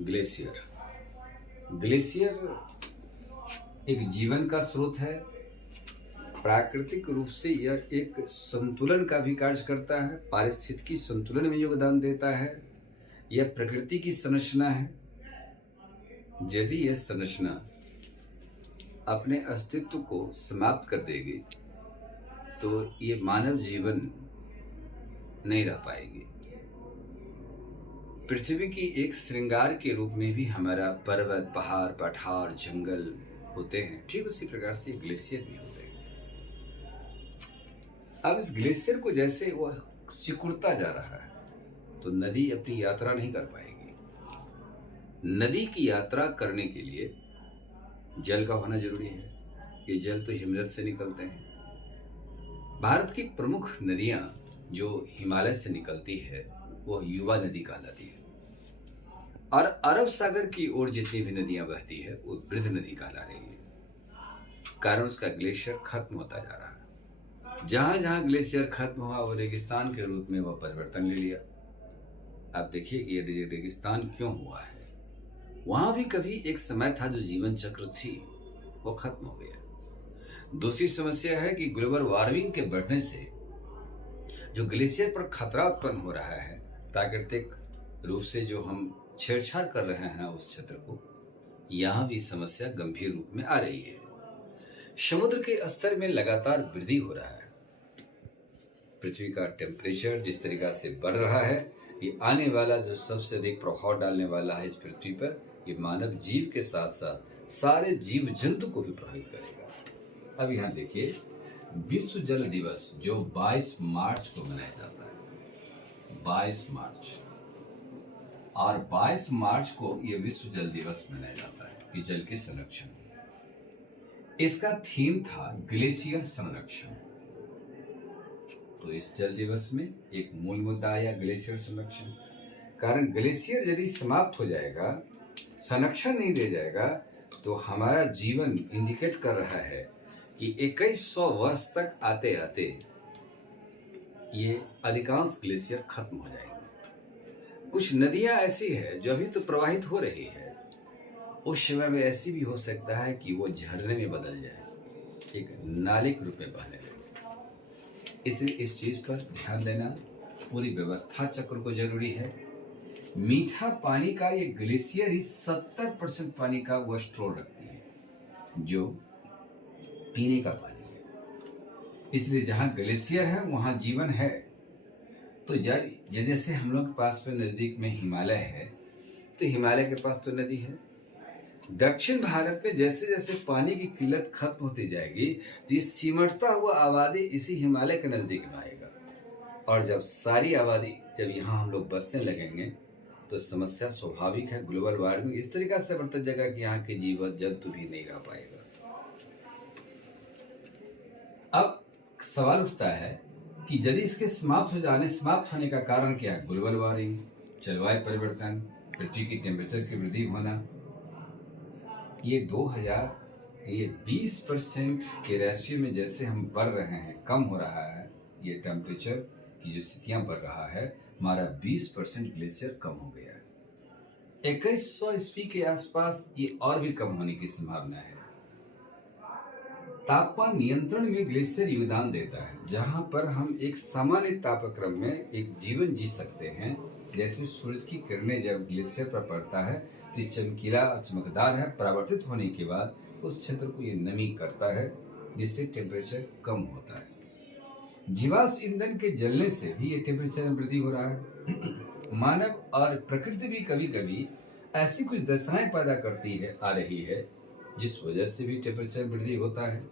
Glacier. Glacier एक जीवन का स्रोत है। प्राकृतिक रूप से यह एक संतुलन का भी कार्य करता है, पारिस्थितिकी संतुलन में योगदान देता है। यह प्रकृति की संरचना है। यदि यह संरचना अपने अस्तित्व को समाप्त कर देगी तो ये मानव जीवन नहीं रह पाएगी। पृथ्वी की एक श्रृंगार के रूप में भी हमारा पर्वत, पहाड़, पठार, जंगल होते हैं, ठीक उसी प्रकार से ग्लेशियर भी होते हैं। अब इस ग्लेशियर को जैसे वह सिकुड़ता जा रहा है तो नदी अपनी यात्रा नहीं कर पाएगी। नदी की यात्रा करने के लिए जल का होना जरूरी है। ये जल तो हिमनद से निकलते हैं। भारत की प्रमुख नदियां जो हिमालय से निकलती है वह युवा नदी कहलाती है, और अरब सागर की ओर जितनी भी नदियां बहती है वो वृद्ध नदी कहला रही है। कारण उसका ग्लेशियर खत्म होता जा रहा है। जहां जहां ग्लेशियर खत्म हुआ वो रेगिस्तान के रूप में वह परिवर्तन ले लिया। आप देखिए कि ये रेगिस्तान क्यों हुआ है। वहां भी कभी एक समय था जो जीवन चक्र थी, वो खत्म हो गया। दूसरी समस्या है कि ग्लोबल वार्मिंग के बढ़ने से जो ग्लेशियर पर खतरा उत्पन्न हो रहा है, प्राकृतिक रूप से जो हम छेड़छाड़ कर रहे हैं उस क्षेत्र को, यहां भी समस्या गंभीर रूप में आ रही है। समुद्र के स्तर में लगातार वृद्धि हो रहा है। पृथ्वी का टेम्परेचर जिस तरीका से बढ़ रहा है, ये आने वाला जो सबसे अधिक प्रभाव डालने वाला है इस पृथ्वी पर, ये मानव जीव के साथ साथ सारे जीव जंतु को भी प्रभावित करेगा। अब यहाँ देखिए, विश्व जल दिवस जो 22 मार्च को मनाया जाता है, 22 मार्च, और 22 मार्च को ये विश्व जल दिवस मनाया जाता है कि जल के संरक्षण। इसका थीम था ग्लेशियर संरक्षण। तो इस जल दिवस में एक मूल मुद्दा आया ग्लेशियर संरक्षण। कारण ग्लेशियर यदि समाप्त हो जाएगा, संरक्षण नहीं दे जाएगा, तो हमारा जीवन इंडिकेट कर रहा है कि 2100 वर्ष तक आते आते ये अधिकांश ग्लेशियर खत्म हो जाएंगे। कुछ नदियां ऐसी है जो अभी तो प्रवाहित हो रही है, उस समय में ऐसी भी हो सकता है कि वो झरने में बदल जाए, एक नाले के रूप में बहने लगे। इसलिए इस चीज पर ध्यान देना, पूरी व्यवस्था चक्र को जरूरी है। मीठा पानी का ये ग्लेशियर ही 70% पानी का वो स्टोर रखती है जो पीने का पानी है। इसलिए जहां ग्लेशियर है वहां जीवन है। तो जैसे हम लोग के पास में नजदीक में हिमालय है, तो हिमालय के पास तो नदी है। दक्षिण भारत में जैसे जैसे पानी की किल्लत खत्म होती जाएगी, तो सिमटता हुआ आबादी इसी हिमालय के नजदीक में आएगा। और जब सारी आबादी जब यहाँ हम लोग बसने लगेंगे तो समस्या स्वाभाविक है, ग्लोबल वार्मिंग इस तरीका से बढ़ता जाएगा कि यहाँ के जीव जंतु भी नहीं रह पाएगा। अब सवाल उठता है कि यदि इसके समाप्त होने का कारण क्या है? ग्लोबल वार्मिंग, जलवायु परिवर्तन, पृथ्वी की टेम्परेचर की वृद्धि होना। ये 20% के रेशियो में जैसे हम बढ़ रहे हैं, कम हो रहा है, ये टेम्परेचर की जो स्थितियां बढ़ रहा है, हमारा 20% ग्लेशियर कम हो गया है। 2100 ईस्वी के आसपास ये और भी कम होने की संभावना है। तापमान नियंत्रण में ग्लेशियर योगदान देता है। जहां पर हम एक सामान्य तापक्रम में एक जीवन जी सकते हैं, जैसे सूरज की किरणें जब ग्लेशियर पर पड़ता है तो ये चमकीला चमकदार है, परावर्तित होने के बाद उस क्षेत्र को ये नमी करता है, जिससे टेम्परेचर कम होता है। जीवाश्म ईंधन के जलने से भी ये टेम्परेचर में वृद्धि हो रहा है। मानव और प्रकृति भी कभी कभी ऐसी कुछ दशाएं पैदा करती है, आ रही है, जिस वजह से भी टेम्परेचर वृद्धि होता है।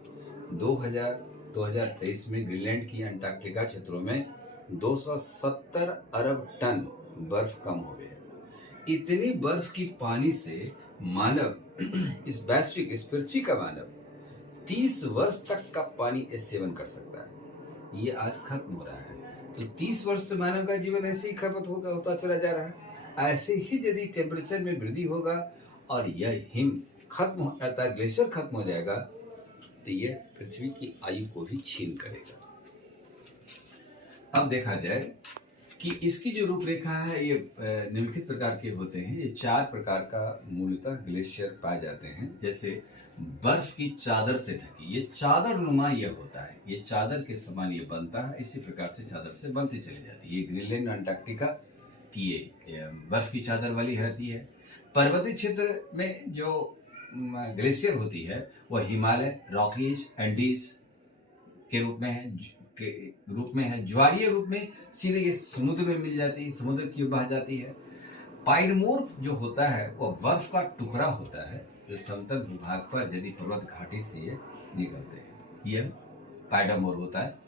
2023 में ग्रीनलैंड की अंटार्कटिका क्षेत्रों में 270 अरब टन बर्फ कम हो गया। इतनी बर्फ की पानी से मानव इस पृथ्वी का मानव 30 वर्ष तक का पानी सेवन कर सकता है। ये आज खत्म हो रहा है। तो 30 वर्ष तो मानव का जीवन ऐसे ही खपत होता चला जा रहा है। ऐसे ही यदि टेम्परेचर में वृद्धि होगा और यह हिम खत्म हो जाता है, ग्लेशियर खत्म हो जाएगा, तो यह पृथ्वी की आयु को भी छीन करेगा। अब देखा जाए कि इसकी जो रूपरेखा है ये निम्नलिखित प्रकार के होते हैं। ये 4 प्रकार का मूलतः ग्लेशियर पाए जाते हैं। जैसे बर्फ की चादर से ढकी, ये चादर नुमा ये होता है, ये चादर के समान ये बनता है, इसी प्रकार से चादर से बनती चली जाती है। ये ग्रीनलैंड अंटार्कटिका की ये बर्फ की चादर वाली होती है। पर्वतीय क्षेत्र में जो ग्लेशियर होती है वह हिमालय, रॉकीज, एंडीज के रूप में है। ज्वारीय रूप में सीधे ये समुद्र में मिल जाती है, समुद्र की बह जाती है। पाइडमोर्फ जो होता है वह बर्फ का टुकड़ा होता है जो समतल भूभाग पर यदि पर्वत घाटी से ये निकलते हैं, यह पाइडमोर होता है।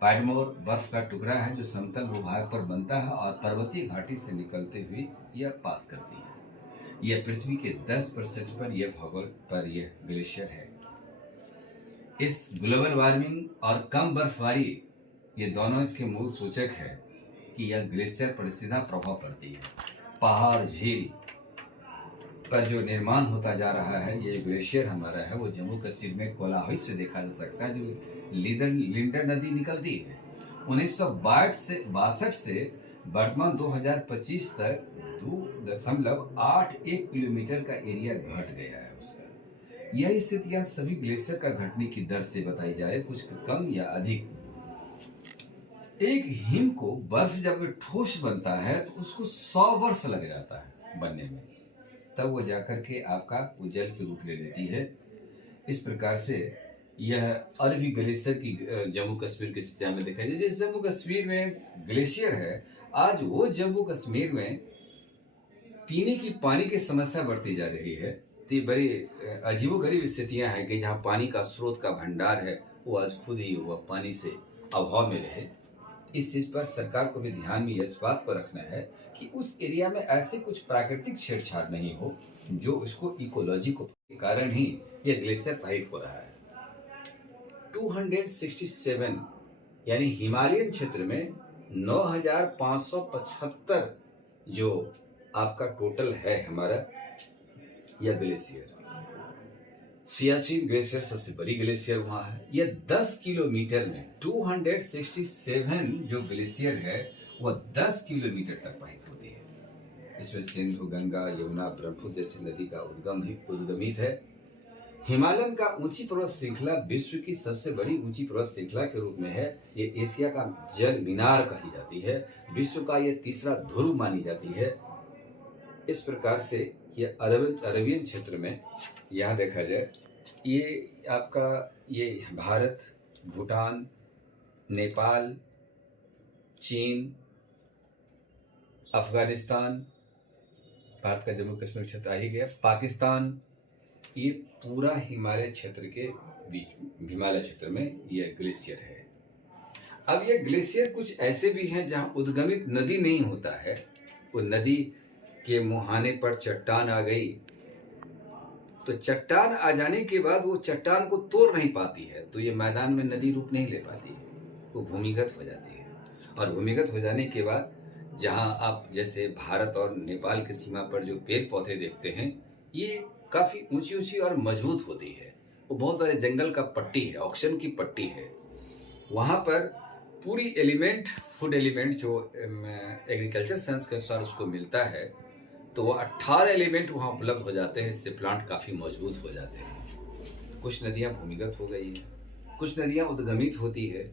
पाइडमोर बर्फ का टुकड़ा है जो समतल भूभाग पर बनता है और पर्वतीय घाटी से निकलते हुए यह पास करती है। यह पृथ्वी के 10% पर यह भूगोल पर यह ग्लेशियर है। इस ग्लोबल वार्मिंग और कम बर्फबारी ये दोनों इसके मूल सूचक है कि यह ग्लेशियर पर सीधा प्रभाव पड़ती है। पहाड़, झील पर जो निर्माण होता जा रहा है, ये ग्लेशियर हमारा है वो जम्मू कश्मीर में कोलाहोई से देखा जा सकता है, जो लिंडर नदी निकलती है। 1962 से वर्तमान 2025 तक 2.81 किलोमीटर का एरिया घट गया है उसका। यह स्थितियां सभी ग्लेशियर का घटने की दर से बताई जाए, कुछ कम या अधिक। एक हिम को बर्फ जब ठोस बनता है तो उसको 100 वर्ष लग जाता है बनने में, तब वो जाकर के आपका वो जल के रूप ले लेती है। इस प्रकार से यह अरबी ग्लेशियर की जम्मू कश्मीर की स्थितियां में देखा जाए। जिस जम्मू कश्मीर में ग्लेशियर है, आज वो जम्मू कश्मीर में पीने की पानी की समस्या बढ़ती जा रही है। तो बड़ी अजीबोगरीब स्थितियां हैं कि जहाँ पानी का स्रोत का भंडार है वो आज खुद ही वह पानी से अभाव में रहे। इस चीज पर सरकार को भी ध्यान में इस बात को रखना है कि उस एरिया में ऐसे कुछ प्राकृतिक छेड़छाड़ नहीं हो जो उसको इकोलॉजी को के कारण ही यह ग्लेशियर प्रभावित हो रहा है। 267 यानी हिमालयन क्षेत्र में 9575 जो आपका टोटल है हमारा यह ग्लेशियर। सियाचिन ग्लेशियर सबसे बड़ी ग्लेशियर वहां है। यह 10 किलोमीटर में 267 जो ग्लेशियर है वह 10 किलोमीटर तक प्रवाहित होती है। इसमें सिंधु, गंगा, यमुना, ब्रह्मपुत्र जैसी नदी का उद्गमित है। हिमालयन का ऊंची पर्वत श्रृंखला विश्व की सबसे बड़ी ऊंची पर्वत श्रृंखला के रूप में है। ये एशिया का जल मीनार कही जाती है, विश्व का यह तीसरा ध्रुव मानी जाती है। इस प्रकार से यह अरबियन क्षेत्र में यहाँ देखा जाए, ये आपका ये भारत, भूटान, नेपाल, चीन, अफगानिस्तान, भारत का जम्मू कश्मीर क्षेत्र आ ही गया, पाकिस्तान, ये पूरा हिमालय क्षेत्र के बीच हिमालय क्षेत्र में यह ग्लेशियर है। अब यह ग्लेशियर कुछ ऐसे भी हैं जहाँ उद्गमित नदी नहीं होता है, वो नदी के मुहाने पर चट्टान आ गई तो चट्टान आ जाने के बाद वो चट्टान को तोड़ नहीं पाती है, तो ये मैदान में नदी रूप नहीं ले पाती है, वो भूमिगत हो जाती है। और भूमिगत हो जाने के बाद जहाँ आप जैसे भारत और नेपाल की सीमा पर जो पेड़ पौधे देखते हैं, ये काफ़ी ऊंची ऊंची और मजबूत होती है। वो बहुत सारे जंगल का पट्टी है, ऑक्सीजन की पट्टी है। वहाँ पर पूरी एलिमेंट, फूड एलिमेंट जो एग्रीकल्चर साइंस के अनुसार उसको मिलता है, तो वो 18 एलिमेंट वहाँ उपलब्ध हो जाते हैं। इससे प्लांट काफ़ी मजबूत हो जाते हैं। कुछ नदियाँ भूमिगत हो गई हैं, कुछ नदियाँ उद्गमित होती है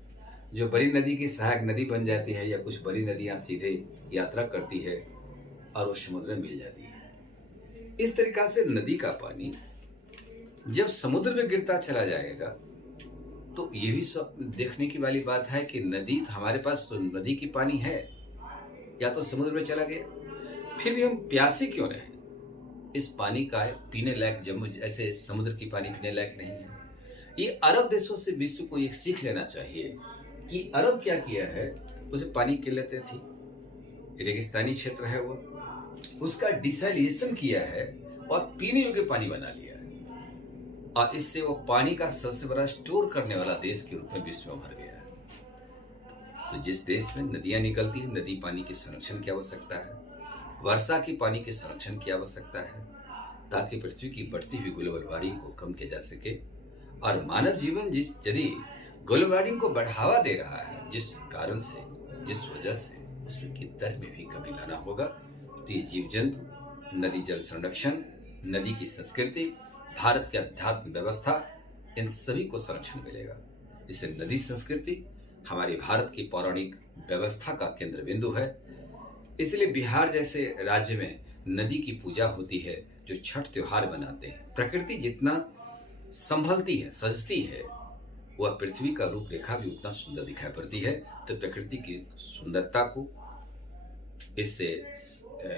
जो बड़ी नदी की सहायक नदी बन जाती है, या कुछ बड़ी नदियाँ सीधे यात्रा करती है और वो समुद्र में मिल जाती है। इस तरीका से नदी का पानी जब समुद्र में गिरता चला जाएगा तो ये भी सब देखने की वाली बात है कि नदी हमारे पास तो नदी की पानी है या तो समुद्र में चला गया, फिर भी हम प्यासे क्यों रहे? इस पानी का पीने लायक जम्मू ऐसे समुद्र की पानी पीने लायक नहीं है। ये अरब देशों से विश्व को एक सीख लेना चाहिए कि अरब क्या किया है, उसे पानी की किल्लतें थी, रेगिस्तानी क्षेत्र है वो, उसका डिसैलिनेशन किया है और पीने योग्य पानी बना लिया है, और इससे वो पानी का सबसे बड़ा स्टोर करने वाला देश के रूप में विश्व में उभर गया है। तो जिस देश में नदियां निकलती है, नदी पानी के संरक्षण की आवश्यकता है, वर्षा की पानी के संरक्षण की आवश्यकता है, ताकि पृथ्वी की बढ़ती हुई ग्लोबल वार्मिंग को कम किया जा सके। और मानव जीवन यदि ग्लोबल वार्मिंग को बढ़ावा दे रहा है, जिस कारण से, जिस वजह से उसमें की दर में भी कमी लाना होगा। तो ये जीव जंतु, नदी जल संरक्षण, नदी की संस्कृति, भारत की अध्यात्म व्यवस्था, इन सभी को संरक्षण मिलेगा। इससे नदी संस्कृति हमारी भारत की पौराणिक व्यवस्था का केंद्र बिंदु है। इसलिए बिहार जैसे राज्य में नदी की पूजा होती है, जो छठ त्योहार मनाते हैं। प्रकृति जितना संभलती है, सजती है, वह पृथ्वी का रूपरेखा भी उतना सुंदर दिखाई पड़ती है। तो प्रकृति की सुंदरता को इससे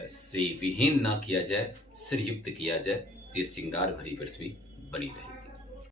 श्री विहीन ना किया जाए, श्री युक्त किया जाए, तो ये श्रृंगार भरी पृथ्वी बनी रहेगी।